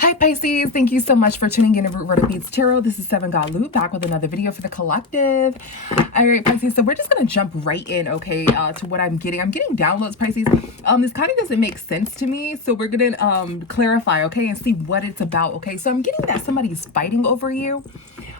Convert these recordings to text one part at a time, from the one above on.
Hi Pisces, thank you so much for tuning in to Root Word of Beats Tarot. This is Seven God Loop back with another video for the collective. All right, Pisces, so we're just gonna jump right in, okay, to what I'm getting. I'm getting downloads, Pisces. This kind of doesn't make sense to me, so we're gonna clarify, okay, and see what it's about, okay? So I'm getting that somebody's fighting over you,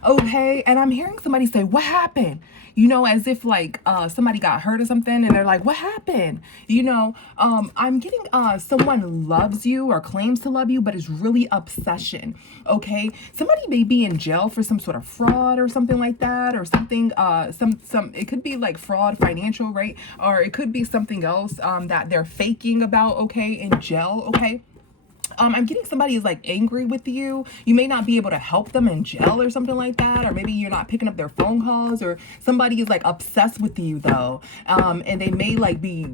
okay, and I'm hearing somebody say, "What happened?" You know, as if like somebody got hurt or something, and they're like, "What happened?" You know, I'm getting someone loves you or claims to love you, but is really obsession. Okay, somebody may be in jail for some sort of fraud or something like that, or something. Some it could be like fraud, financial, right? Or it could be something else that they're faking about. Okay, in jail. Okay. I'm getting somebody is like angry with you. You may not be able to help them in jail or something like that, or maybe you're not picking up their phone calls, or somebody is like obsessed with you though, and they may like be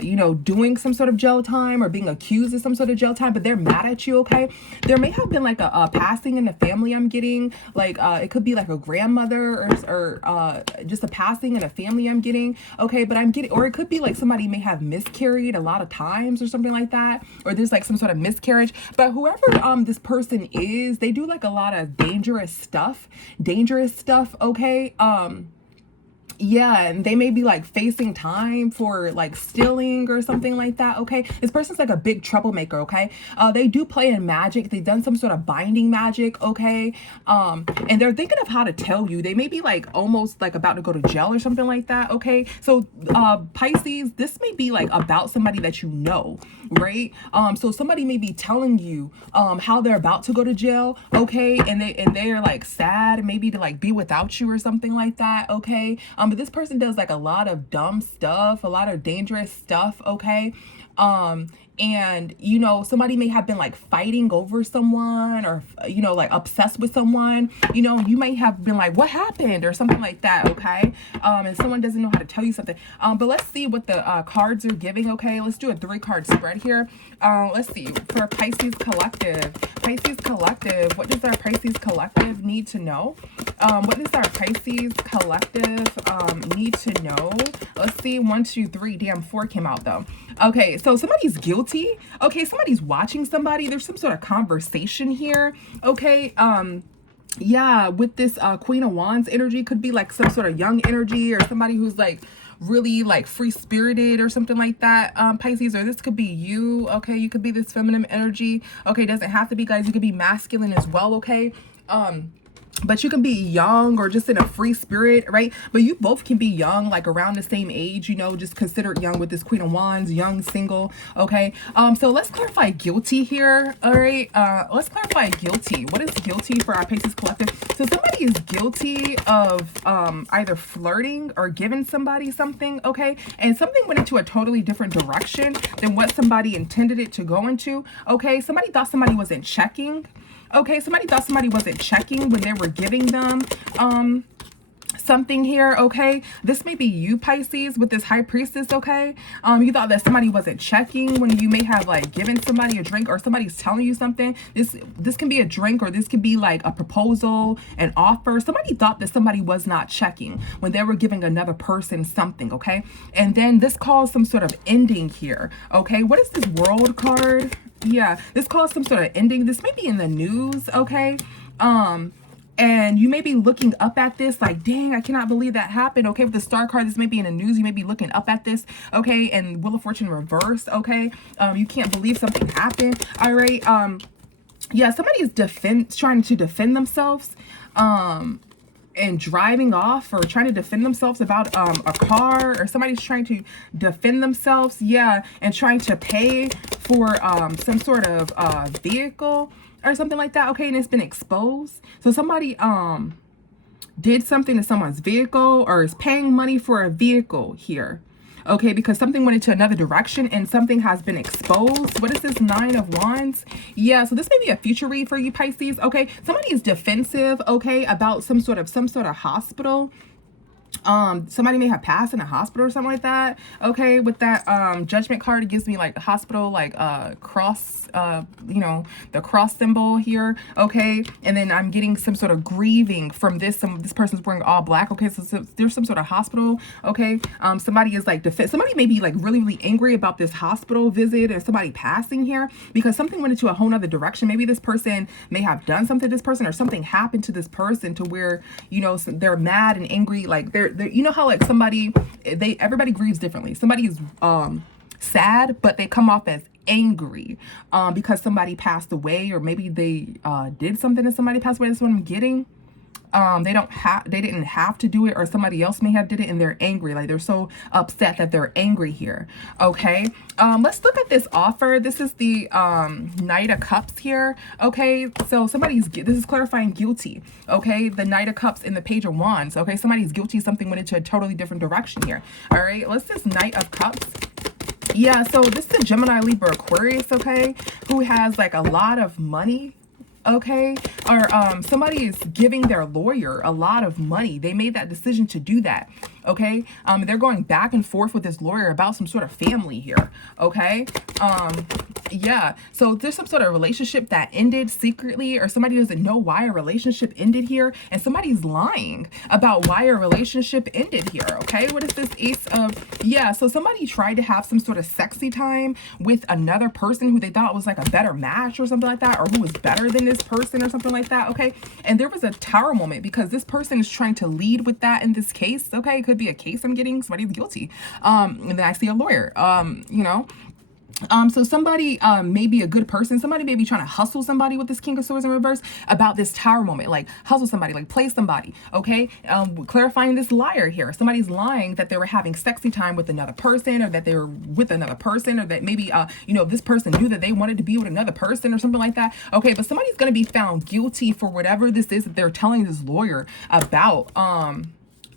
you know, doing some sort of jail time or being accused of some sort of jail time, but they're mad at you, okay? There may have been like a passing in the family I'm getting, like it could be like a grandmother or just a passing in a family I'm getting, okay? But I'm getting, or it could be like somebody may have miscarried a lot of times or something like that, or there's like some sort of miscarriage. But whoever this person is, they do like a lot of dangerous stuff, okay? Yeah, and they may be like facing time for like stealing or something like that, okay? This person's like a big troublemaker, okay? They do play in magic. They've done some sort of binding magic, okay? And they're thinking of how to tell you. They may be like almost like about to go to jail or something like that, okay? So Pisces, this may be like about somebody that you know, right? So somebody may be telling you how they're about to go to jail, okay? And they're like sad maybe to like be without you or something like that, okay? But this person does like a lot of dumb stuff, a lot of dangerous stuff, okay? And you know, somebody may have been like fighting over someone, or you know, like obsessed with someone. You know, you may have been like, "What happened?" or something like that, okay? And someone doesn't know how to tell you something. But let's see what the cards are giving, okay? Let's do a 3-card spread here. Let's see, for Pisces Collective. Pisces Collective, what does our Pisces Collective need to know? What does our Pisces Collective need to know? Let's see, 1, 2, 3. Damn, 4 came out though. Okay, so somebody's guilty. Okay, somebody's watching somebody. There's some sort of conversation here. Okay, yeah, with this Queen of Wands energy, could be like some sort of young energy, or somebody who's like really like free-spirited or something like that, Pisces. Or this could be you, okay? You could be this feminine energy. Okay, doesn't have to be, guys. You could be masculine as well, okay? But you can be young or just in a free spirit, right? But you both can be young, like around the same age, you know, just considered young with this Queen of Wands, young, single, okay? So let's clarify guilty here, all right? Let's clarify guilty. What is guilty for our Pisces Collective? So somebody is guilty of either flirting or giving somebody something, okay? And something went into a totally different direction than what somebody intended it to go into, okay? Somebody thought somebody wasn't checking. Okay, somebody thought somebody wasn't checking when they were giving them something here, okay? This may be you, Pisces, with this High Priestess, okay? You thought that somebody wasn't checking when you may have like given somebody a drink, or somebody's telling you something. This can be a drink, or this could be like a proposal, an offer. Somebody thought that somebody was not checking when they were giving another person something, okay? And then this caused some sort of ending here, okay? What is this World card? Yeah, this caused some sort of ending. This may be in the news, okay? And you may be looking up at this like, dang, I cannot believe that happened, okay? With the Star card, this may be in the news. You may be looking up at this, okay? And Wheel of Fortune reversed, okay? You can't believe something happened, all right? Yeah, somebody is trying to defend themselves, and driving off, or trying to defend themselves about a car, or somebody's trying to defend themselves, yeah, and trying to pay for some sort of vehicle or something like that, okay? And it's been exposed. So somebody did something to someone's vehicle, or is paying money for a vehicle here, okay? Because something went into another direction and something has been exposed. What is this 9 of Wands? Yeah, so this may be a future read for you, Pisces, okay? Somebody is defensive, okay, about some sort of hospital, Somebody may have passed in a hospital or something like that. Okay, with that judgment card, it gives me like hospital, like cross, you know, the cross symbol here. Okay, and then I'm getting some sort of grieving from this. This person's wearing all black. Okay, so there's some sort of hospital. Okay, somebody is like somebody may be like really angry about this hospital visit or somebody passing here because something went into a whole nother direction. Maybe this person may have done something to this person, or something happened to this person to where, you know, they're mad and angry. Like they're you know how like everybody grieves differently. Somebody is sad, but they come off as angry because somebody passed away, or maybe they did something and somebody passed away. That's what I'm getting. They didn't have to do it, or somebody else may have did it and they're angry. Like they're so upset that they're angry here. Okay. Let's look at this offer. This is the Knight of Cups here. Okay. So this is clarifying guilty. Okay. The Knight of Cups in the Page of Wands. Okay. Somebody's guilty. Something went into a totally different direction here. All right. Let's this Knight of Cups. Yeah. So this is a Gemini, Libra, Aquarius. Okay. Who has like a lot of money. Okay, or somebody is giving their lawyer a lot of money. They made that decision to do that. Okay, they're going back and forth with this lawyer about some sort of family here. Okay, yeah, so there's some sort of relationship that ended secretly, or somebody doesn't know why a relationship ended here, and somebody's lying about why a relationship ended here. Okay, what is this Ace of? Yeah, so somebody tried to have some sort of sexy time with another person who they thought was like a better match or something like that, or who was better than this person or something like that. Okay, and there was a tower moment because this person is trying to lead with that in this case. Okay, it could be a case I'm getting, somebody's guilty, and then I see a lawyer, you know. So somebody may be a good person. Somebody may be trying to hustle somebody with this King of Swords in reverse about this tower moment, like hustle somebody, like play somebody. Okay, clarifying this liar here. Somebody's lying that they were having sexy time with another person, or that they were with another person, or that maybe you know, this person knew that they wanted to be with another person or something like that. Okay, but somebody's going to be found guilty for whatever this is that they're telling this lawyer about.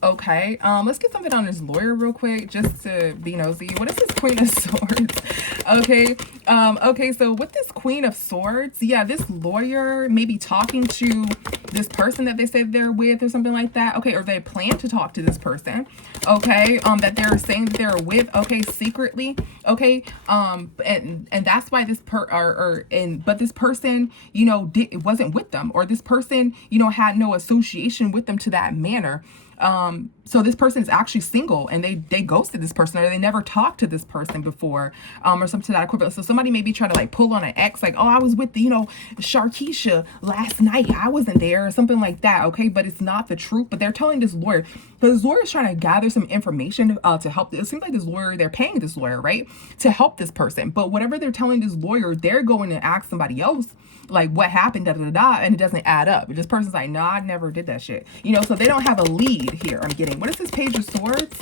Okay, let's get something on this lawyer real quick, just to be nosy. What is this Queen of Swords? Okay, okay, so with this Queen of Swords, yeah, this lawyer may be talking to this person that they said they're with or something like that. Okay, or they plan to talk to this person. Okay, that they're saying that they're with. Okay, secretly. Okay, and that's why this but this person, you know, wasn't with them, or this person, you know, had no association with them to that manner. So this person is actually single, and they ghosted this person, or they never talked to this person before, or something to that equivalent. So somebody may be trying to like pull on an ex, like, oh, I was with, you know, Sharkeisha last night, I wasn't there, or something like that. Okay, but it's not the truth. But they're telling this lawyer, but this lawyer is trying to gather some information to help. It seems like this lawyer, they're paying this lawyer, right, to help this person. But whatever they're telling this lawyer, they're going to ask somebody else, like, what happened, da da da da, and it doesn't add up. This person's like, nah, I never did that shit, you know. So they don't have a lead here. I'm getting, what is this Page of Swords?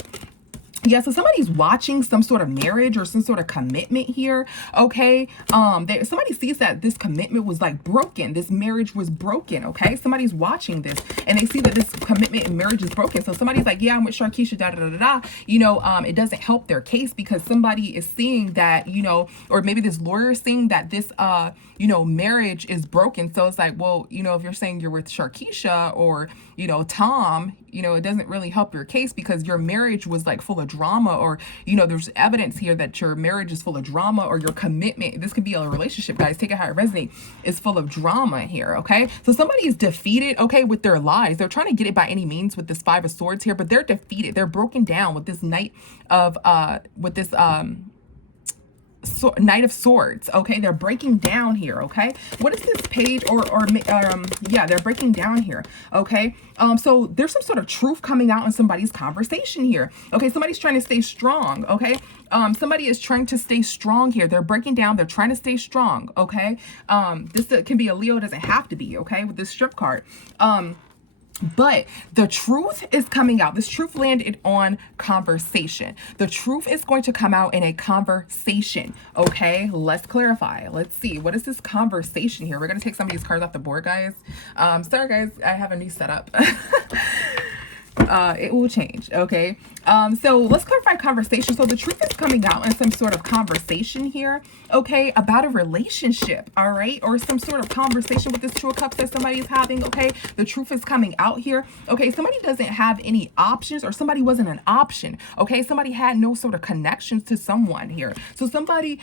Yeah, so somebody's watching some sort of marriage or some sort of commitment here. Okay, somebody sees that this commitment was like broken, this marriage was broken. Okay, somebody's watching this and they see that this commitment and marriage is broken. So somebody's like, yeah, I'm with Sharkeisha, da da da da. You know, it doesn't help their case because somebody is seeing that, you know, or maybe this lawyer is seeing that this you know, marriage is broken. So it's like, well, you know, if you're saying you're with Sharkeisha or, you know, Tom, you know, it doesn't really help your case because your marriage was like full of drama, or, you know, there's evidence here that your marriage is full of drama, or your commitment, this could be a relationship, guys, take it how it resonates, is full of drama here. Okay, so somebody is defeated, okay, with their lies. They're trying to get it by any means with this Five of Swords here, but they're defeated. They're broken down with this Knight of Knight of Swords. Okay, they're breaking down here. Okay, what is this page, yeah, they're breaking down here. Okay, so there's some sort of truth coming out in somebody's conversation here. Okay, somebody's trying to stay strong. Okay, somebody is trying to stay strong here. They're breaking down, they're trying to stay strong. Okay, this can be a Leo, it doesn't have to be. Okay, with this strip card. But the truth is coming out. This truth landed on conversation. The truth is going to come out in a conversation. Okay, let's clarify. Let's see. What is this conversation here? We're going to take some of these cards off the board, guys. Sorry, guys. I have a new setup. It will change. Okay. So let's clarify conversation. So the truth is coming out in some sort of conversation here, okay, about a relationship, all right, or some sort of conversation with this Two of Cups that somebody is having, okay. The truth is coming out here, okay. Somebody doesn't have any options, or somebody wasn't an option, okay. Somebody had no sort of connections to someone here. So somebody,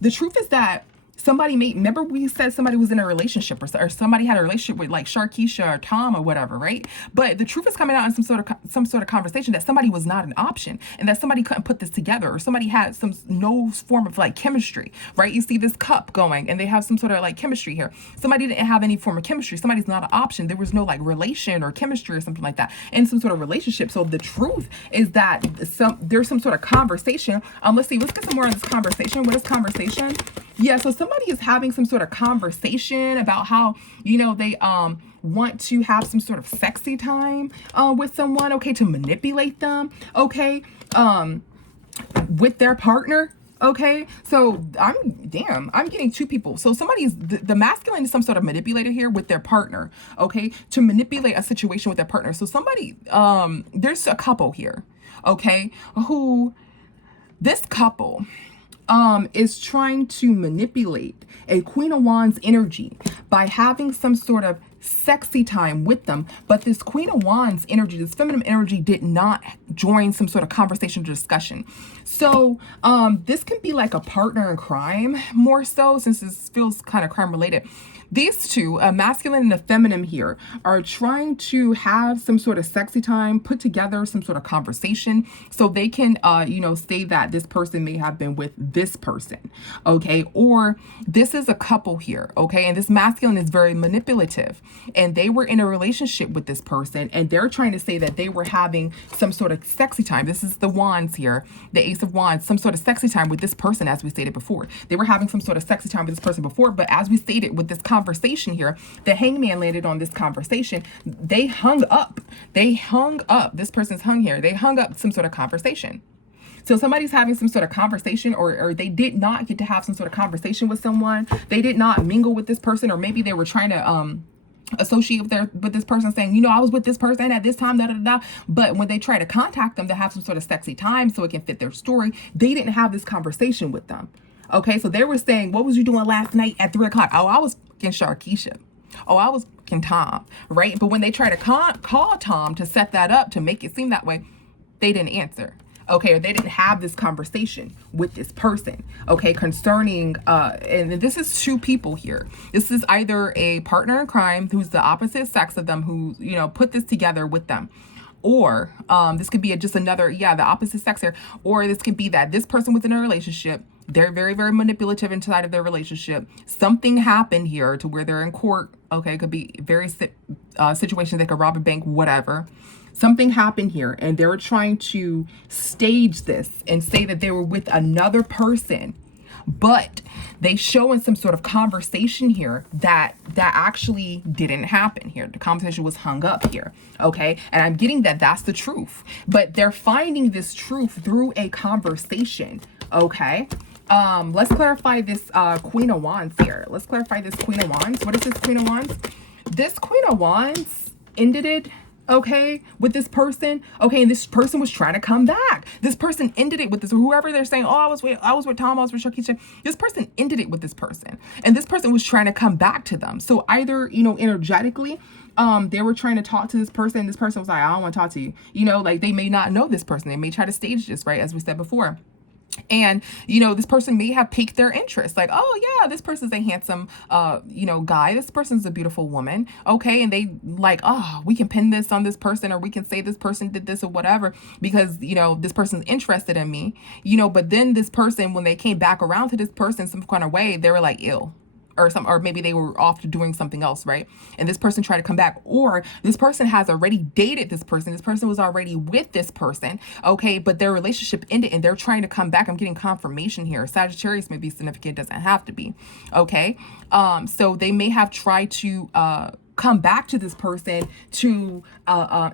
the truth is that somebody remember we said somebody was in a relationship, or somebody had a relationship with like Sharkeisha or Tom or whatever, right? But the truth is coming out in some sort of conversation that somebody was not an option, and that somebody couldn't put this together, or somebody had no form of like chemistry, right? You see this cup going, and they have some sort of like chemistry here. Somebody didn't have any form of chemistry. Somebody's not an option. There was no like relation or chemistry or something like that in some sort of relationship. So the truth is that there's some sort of conversation. Let's get some more on this conversation. What is conversation? Yeah, so somebody is having some sort of conversation about how, they want to have some sort of sexy time with someone, okay, to manipulate them, okay, with their partner. Okay, so I'm getting two people. So somebody's the masculine is some sort of manipulator here with their partner, okay, to manipulate a situation with their partner. So somebody, there's a couple here, okay, this couple is trying to manipulate a Queen of Wands energy by having some sort of sexy time with them. But this Queen of Wands energy, this feminine energy, did not join some sort of conversation or discussion. So this can be like a partner in crime more so, since this feels kind of crime related. These two, a masculine and a feminine here, are trying to have some sort of sexy time, put together some sort of conversation so they can, say that this person may have been with this person, okay? Or this is a couple here, okay? And this masculine is very manipulative, and they were in a relationship with this person, and they're trying to say that they were having some sort of sexy time. This is the wands here, the Ace of Wands, some sort of sexy time with this person, as we stated before. They were having some sort of sexy time with this person before, but as we stated with this conversation here, the Hangman landed on this conversation. They hung up. This person's hung here. They hung up some sort of conversation. So somebody's having some sort of conversation, or they did not get to have some sort of conversation with someone. They did not mingle with this person, or maybe they were trying to associate with this person, saying, I was with this person at this time, but when they try to contact them to have some sort of sexy time so it can fit their story, they didn't have this conversation with them. Okay, so they were saying, what was you doing last night at 3 o'clock? Oh, I was fucking Sharkeisha. Oh, I was fucking Tom, right? But when they try to call Tom to set that up, to make it seem that way, they didn't answer. Okay, or they didn't have this conversation with this person, okay, concerning, and this is two people here. This is either a partner in crime who's the opposite sex of them, who, put this together with them. Or this could be just another, the opposite sex here. Or this could be that this person was in a relationship. They're very, very manipulative inside of their relationship. Something happened here to where they're in court. Okay, it could be various situations. They could rob a bank, whatever. Something happened here, and they're trying to stage this and say that they were with another person, but they show in some sort of conversation here that actually didn't happen here. The conversation was hung up here, okay? And I'm getting that that's the truth, but they're finding this truth through a conversation, okay? Let's clarify this Queen of Wands here. Let's clarify this Queen of Wands. What is this Queen of Wands? This Queen of Wands ended it, okay, with this person, okay, and this person was trying to come back. This person ended it with this, whoever they're saying, oh, I was with Tom, I was with Sharkeisha. This person ended it with this person, and this person was trying to come back to them. So either, energetically, they were trying to talk to this person. This person was like, I don't want to talk to you. Like they may not know this person. They may try to stage this, right, as we said before. And, this person may have piqued their interest. Like, oh, yeah, this person's a handsome, guy. This person's a beautiful woman. Okay. And they like, oh, we can pin this on this person, or we can say this person did this or whatever, because, this person's interested in me, but then this person, when they came back around to this person some kind of way, they were like ill. Or maybe they were off doing something else, right? And this person tried to come back, or this person has already dated this person. This person was already with this person, okay? But their relationship ended, and they're trying to come back. I'm getting confirmation here. Sagittarius may be significant, doesn't have to be, okay? So they may have tried to come back to this person to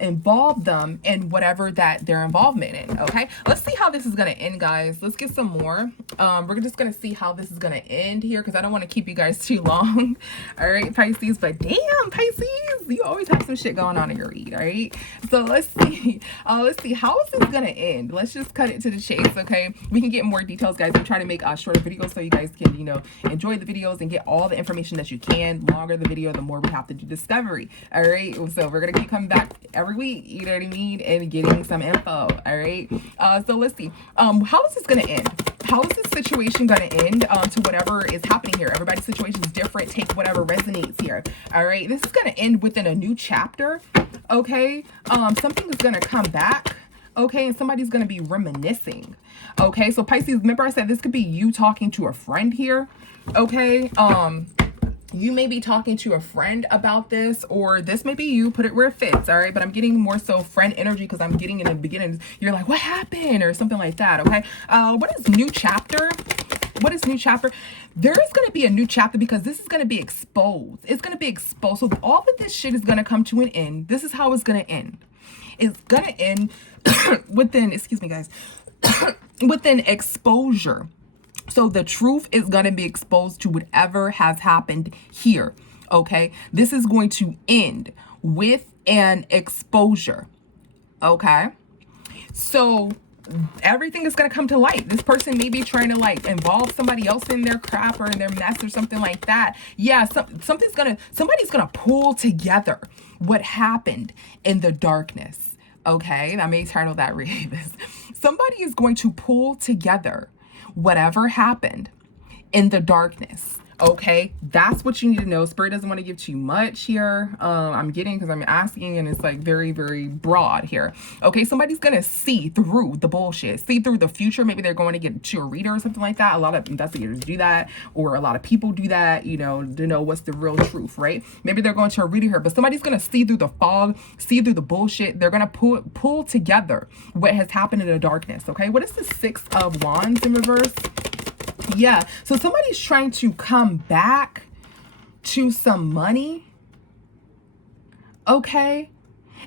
involve them in whatever that their involvement in. Okay, let's see how this is going to end, guys. Let's get some more. We're just going to see how this is going to end here, because I don't want to keep you guys too long. All right, Pisces. But damn, Pisces, you always have some shit going on in your read. All right, so let's see. Let's see how is this going to end. Let's just cut it to the chase. Okay, we can get more details, guys. I'm trying to make shorter videos so you guys can, you know, enjoy the videos and get all the information that you can. Longer the video, the more we have to do discovery. All right, so we're gonna keep coming back every week, you know what I mean, and getting some info. All right, so let's see, how is this gonna end? How is this situation gonna end to whatever is happening here? Everybody's situation is different. Take whatever resonates here. All right, this is gonna end within a new chapter. Okay, something is gonna come back. Okay, and somebody's going to be reminiscing. Okay, so Pisces, remember I said this could be you talking to a friend here. Okay, you may be talking to a friend about this, or this may be you, put it where it fits. All right, but I'm getting more so friend energy, because I'm getting in the beginning, you're like, what happened, or something like that. Okay, what is new chapter? What is new chapter? There is going to be a new chapter, because this is going to be exposed. It's going to be exposed. So all of this shit is going to come to an end. This is how it's going to end. It's going to end within, excuse me, guys, within exposure. So the truth is going to be exposed to whatever has happened here. Okay, this is going to end with an exposure. Okay, so everything is going to come to light. This person may be trying to like involve somebody else in their crap or in their mess or something like that. Yeah, somebody's gonna pull together what happened in the darkness. Okay, I may title that read this. Somebody is going to pull together whatever happened in the darkness. Okay, that's what you need to know. Spirit doesn't want to give too much here. I'm getting, because I'm asking, and it's like very, very broad here. Okay, somebody's gonna see through the bullshit, see through the future. Maybe they're going to get to a reader or something like that. A lot of investigators do that, or a lot of people do that, you know, to know what's the real truth, right? Maybe they're going to a reader here, but somebody's gonna see through the fog, see through the bullshit. They're gonna pull together what has happened in the darkness. Okay, what is the Six of Wands in reverse? Yeah, so somebody's trying to come back to some money, okay?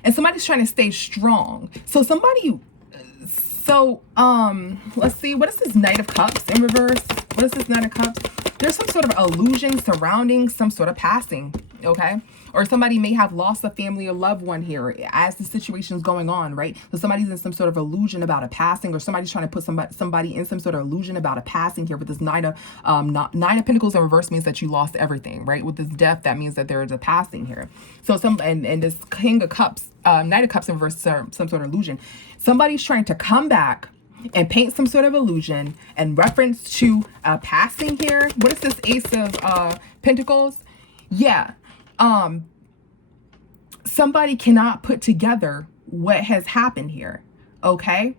And somebody's trying to stay strong. So somebody, let's see, what is this Knight of Cups in reverse? What is this Knight of Cups? There's some sort of illusion surrounding some sort of passing, okay? Or somebody may have lost a family or loved one here as the situation is going on, right? So somebody's in some sort of illusion about a passing, or somebody's trying to put somebody in some sort of illusion about a passing here with this Nine of Pentacles in reverse means that you lost everything, right? With this death, that means that there is a passing here. So and this King of Cups, Knight of Cups in reverse, some sort of illusion. Somebody's trying to come back and paint some sort of illusion in reference to a passing here. What is this Ace of Pentacles? Yeah. Somebody cannot put together what has happened here. Okay.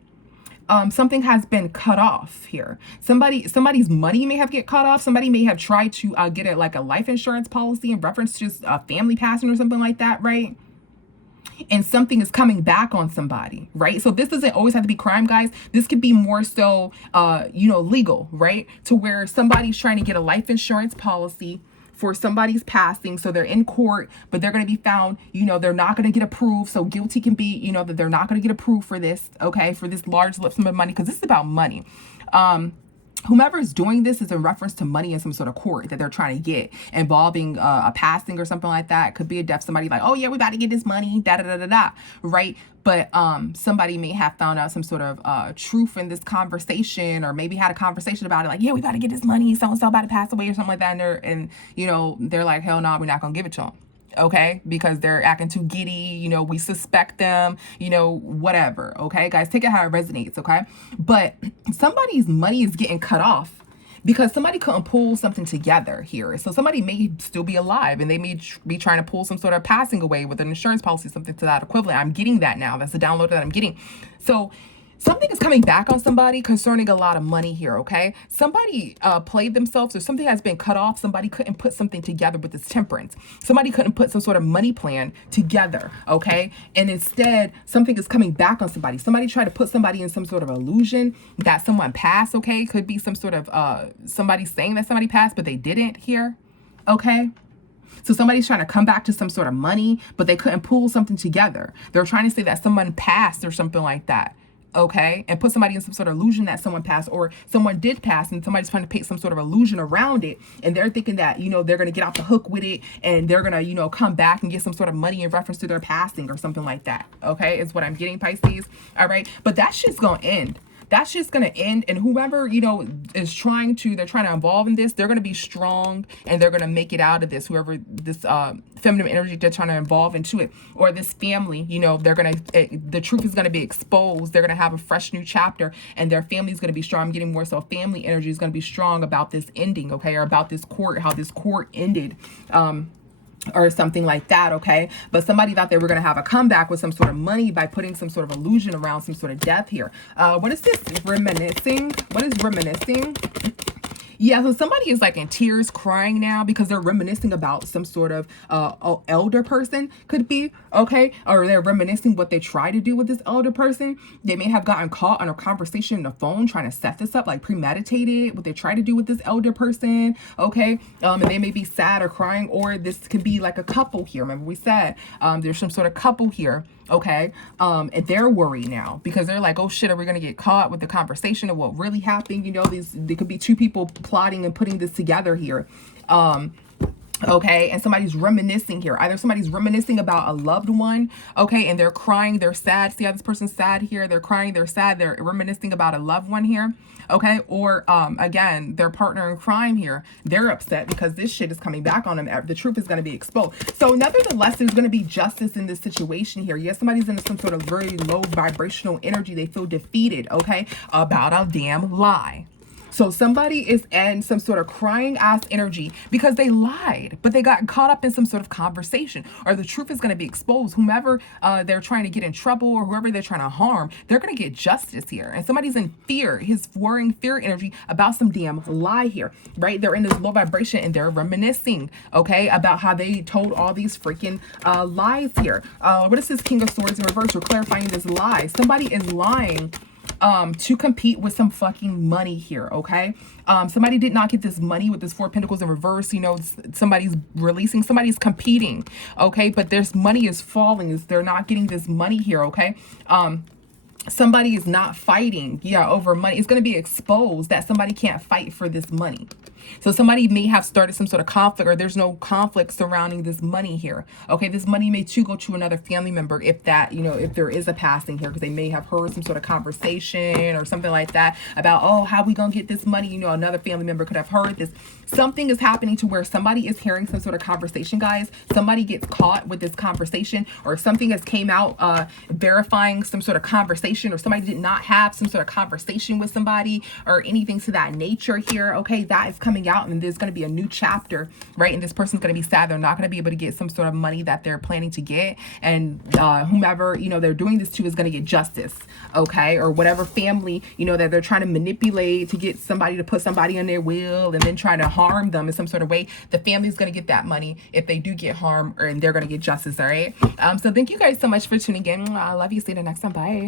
Something has been cut off here. Somebody's money may have get cut off. Somebody may have tried to get it like a life insurance policy in reference to just a family passing or something like that, right? And something is coming back on somebody, right? So this doesn't always have to be crime, guys. This could be more so, you know, legal, right? To where somebody's trying to get a life insurance policy for somebody's passing. So they're in court, but they're going to be found, you know, they're not going to get approved. So guilty can be, you know, that they're not going to get approved for this, okay, for this large sum of money, because this is about money. Whomever is doing this is in reference to money in some sort of court that they're trying to get involving a passing or something like that. It could be a death. Somebody like, oh yeah, we about to get this money, da da da da da, right? But somebody may have found out some sort of truth in this conversation, or maybe had a conversation about it, like, yeah, we about to get this money, so and so about to pass away or something like that, and you know, they're like, hell no, we're not gonna give it to them. Okay, because they're acting too giddy, you know, we suspect them, you know, whatever. Okay, guys, take it how it resonates. Okay, but somebody's money is getting cut off because somebody couldn't pull something together here. So somebody may still be alive, and they may be trying to pull some sort of passing away with an insurance policy, something to that equivalent. I'm getting that now. That's the download that I'm getting. So something is coming back on somebody concerning a lot of money here, okay? Somebody played themselves, or something has been cut off. Somebody couldn't put something together with this temperance. Somebody couldn't put some sort of money plan together, okay? And instead, something is coming back on somebody. Somebody tried to put somebody in some sort of illusion that someone passed, okay? Could be some sort of, somebody saying that somebody passed, but they didn't here, okay? So somebody's trying to come back to some sort of money, but they couldn't pull something together. They're trying to say that someone passed or something like that. Okay, and put somebody in some sort of illusion that someone passed, or someone did pass and somebody's trying to paint some sort of illusion around it, and they're thinking that, you know, they're going to get off the hook with it, and they're going to, you know, come back and get some sort of money in reference to their passing or something like that. Okay, is what I'm getting, Pisces. All right, but that shit's going to end. That's just going to end, and whoever, you know, is trying to involve in this, they're going to be strong and they're going to make it out of this. Whoever this feminine energy they're trying to involve into it, or this family, you know, they're going to, the truth is going to be exposed. They're going to have a fresh new chapter, and their family is going to be strong. I'm getting more so family energy is going to be strong about this ending, okay, or about this court, how this court ended. Or something like that, okay? But somebody thought they were going to have a comeback with some sort of money by putting some sort of illusion around some sort of death here. What is this? Reminiscing? What is reminiscing? Yeah, so somebody is like in tears crying now because they're reminiscing about some sort of elder person, could be, okay? Or they're reminiscing what they tried to do with this elder person. They may have gotten caught on a conversation on the phone trying to set this up, like premeditated, what they tried to do with this elder person, okay? And they may be sad or crying, or this could be like a couple here. Remember we said there's some sort of couple here, okay? And they're worried now because they're like, oh shit, are we gonna get caught with the conversation of what really happened? You know, there could be two people plotting and putting this together here. Okay, and somebody's reminiscing here. Either somebody's reminiscing about a loved one, okay, and they're crying, they're sad. See how this person's sad here? They're crying, they're sad, they're reminiscing about a loved one here, okay? Or, again, their partner in crime here, they're upset because this shit is coming back on them. The truth is going to be exposed. So, nevertheless, there's going to be justice in this situation here. Yes, somebody's in some sort of very low vibrational energy. They feel defeated, okay, about a damn lie. So somebody is in some sort of crying ass energy because they lied, but they got caught up in some sort of conversation, or the truth is going to be exposed. Whomever they're trying to get in trouble, or whoever they're trying to harm, they're going to get justice here. And somebody's in fear, his worrying fear energy about some damn lie here, right? They're in this low vibration and they're reminiscing, okay, about how they told all these freaking lies here. What is this King of Swords in reverse? We're clarifying this lie. Somebody is lying to compete with some fucking money here, okay? Somebody did not get this money with this Four of Pentacles in reverse. You know, somebody's releasing, somebody's competing, okay? But there's money is falling. They're not getting this money here, okay? Somebody is not fighting, yeah, over money. It's going to be exposed that somebody can't fight for this money. So somebody may have started some sort of conflict, or there's no conflict surrounding this money here. Okay, this money may too go to another family member if that, you know, if there is a passing here, because they may have heard some sort of conversation or something like that about, oh, how we gonna get this money? You know, another family member could have heard this. Something is happening to where somebody is hearing some sort of conversation, guys. Somebody gets caught with this conversation, or something has came out verifying some sort of conversation, or somebody did not have some sort of conversation with somebody or anything to that nature here. Okay, that is coming out, and there's going to be a new chapter, right? And this person's going to be sad. They're not going to be able to get some sort of money that they're planning to get, and whomever, you know, they're doing this to is going to get justice, okay? Or whatever family, you know, that they're trying to manipulate to get somebody to put somebody on their will and then try to harm them in some sort of way. The family's going to get that money if they do get harmed, and they're going to get justice, all right? So thank you guys so much for tuning in. I love you. See you the next time. Bye.